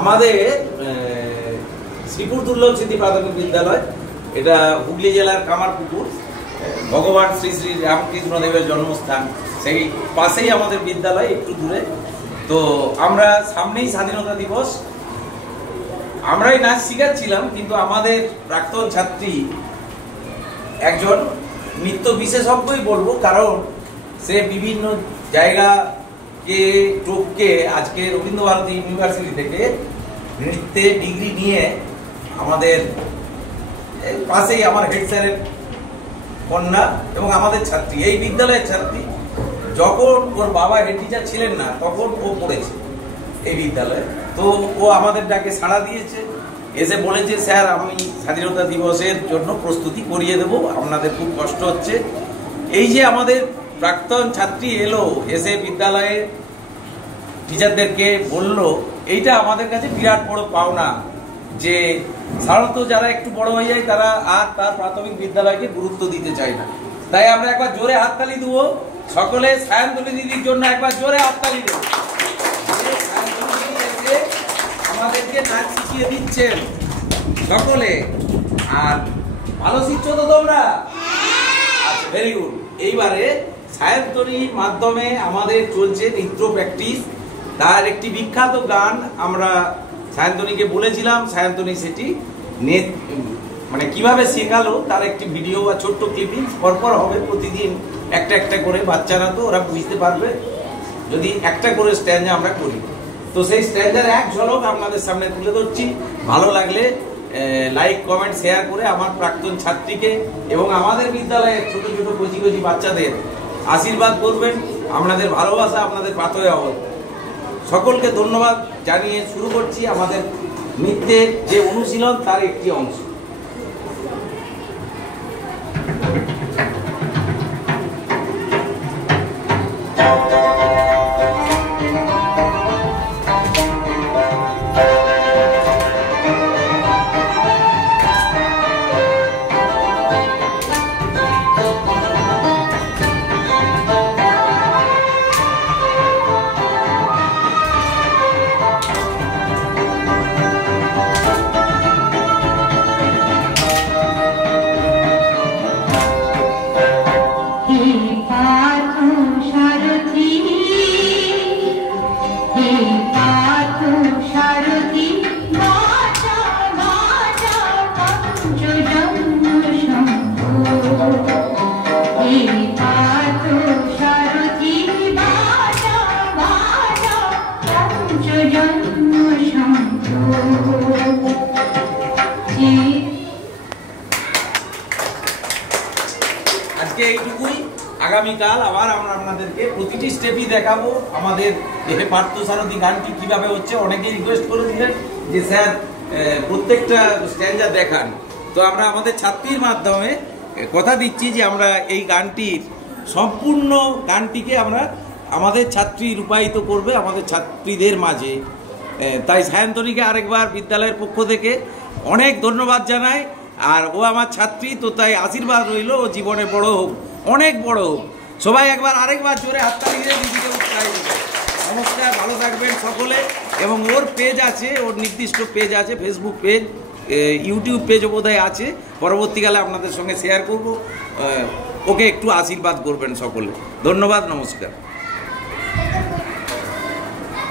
আমাদের শ্রীপুর দুর্লভ স্মৃতি প্রাথমিক বিদ্যালয়, এটা হুগলি জেলার কামারপুকুর, ভগবান শ্রী শ্রী রামকৃষ্ণ দেবের জন্মস্থান, সেই পাশেই আমাদের বিদ্যালয়, একটু দূরে। তো আমরা সামনেই স্বাধীনতা দিবস, আমরাই নাচ শিখাচ্ছিলাম, কিন্তু আমাদের প্রাক্তন ছাত্রী একজন নৃত্য বিশেষজ্ঞই বলবো, কারণ সে বিভিন্ন জায়গাকে টপকে আজকে রবীন্দ্রভারতী ইউনিভার্সিটি থেকে নৃত্যে ডিগ্রি নিয়ে আমাদের পাশেই আমার হেড স্যারের কন্যা এবং আমাদের ছাত্রী, এই বিদ্যালয়ের ছাত্রী। যখন ওর বাবা হেড টিচার ছিলেন না, তখন ও পড়েছে এই বিদ্যালয়ে। তো ও আমাদের ডাকে সাড়া দিয়েছে, এসে বলেছে, স্যার আমি স্বাধীনতা দিবসের জন্য প্রস্তুতি করিয়ে দেবো, আপনাদের খুব কষ্ট হচ্ছে। এই যে আমাদের প্রাক্তন ছাত্রী এলো, এসে বিদ্যালয়ে টিচারদেরকে বলল, এইটা আমাদের কাছে বিরাট বড় পাওনা। যে সাধারণত যারা একটু বড় হয়ে যায় তারা আর তার প্রাথমিক বিদ্যালয়কে গুরুত্ব দিতে চায় না। তাই আমরা একবার জোরে হাততালি দেবো, সকলে সায়ন্তনী দিদির জন্য একবার জোরে হাততালি দেবো। আমাদেরকে নাচ শিখিয়ে দিচ্ছেন সকলে, আর ভালো শিখছো তো তোমরা? আচ্ছা, ভেরি গুড। এইবারে সায়ন্তনীর মাধ্যমে আমাদের চলছে নৃত্য প্র্যাকটিস। তার একটি বিখ্যাত গান আমরা সায়ন্তনীকে বলেছিলাম, সায়ন্তনী সেটি মানে কিভাবে শেখালো তার একটি ভিডিও বা ছোট্ট ক্লিপিংস পরপর হবে প্রতিদিন, একটা একটা করে। বাচ্চারা তো ওরা বুঝতে পারবে যদি একটা করে স্ট্যান্ডা আমরা করি। তো সেই স্ট্যান্ডার এক ঝলক আপনাদের সামনে তুলে ধরছি। ভালো লাগলে লাইক, কমেন্ট, শেয়ার করে আমার প্রাক্তন ছাত্রীকে এবং আমাদের বিদ্যালয়ের ছোট ছোট কচি কচি বাচ্চাদের আশীর্বাদ করবেন। আপনাদের ভালোবাসা আপনাদের পাথরে হবে। সকলকে ধন্যবাদ জানিয়ে শুরু করছি আমাদের নৃত্যের যে অনুশীলন, তার একটি অংশ। আজকে এইটুকুই। আগামীকাল আবার আমরা আপনাদেরকে প্রতিটি স্টেপই দেখাবো আমাদের পার্থসারথী গানটি কিভাবে হচ্ছে। অনেকেই রিকোয়েস্ট করে দিলেন যে স্যার প্রত্যেকটা স্ট্যান্ডা দেখান। তো আমরা আমাদের ছাত্রীর মাধ্যমে কথা দিচ্ছি যে আমরা এই গানটির সম্পূর্ণ গানটিকে আমরা আমাদের ছাত্রী রূপায়িত করবে আমাদের ছাত্রীদের মাঝে। তাই সায়ন্তনীকে আরেকবার বিদ্যালয়ের পক্ষ থেকে অনেক ধন্যবাদ জানাই। আর ও আমার ছাত্রী, তো তাই আশীর্বাদ রইল ও জীবনে বড় হোক, অনেক বড় হোক। সবাই একবার আরেকবার জোরে হাততালি দিয়ে দিদিকে উৎসাহিত করুন। নমস্কার, ভালো থাকবেন সকলে। এবং ওর পেজ আছে, ওর নির্দিষ্ট পেজ আছে, ফেসবুক পেজ, ইউটিউব পেজও বোধহয় আছে। পরবর্তীকালে আপনাদের সঙ্গে শেয়ার করব। ওকে একটু আশীর্বাদ করবেন সকলে। ধন্যবাদ, নমস্কার।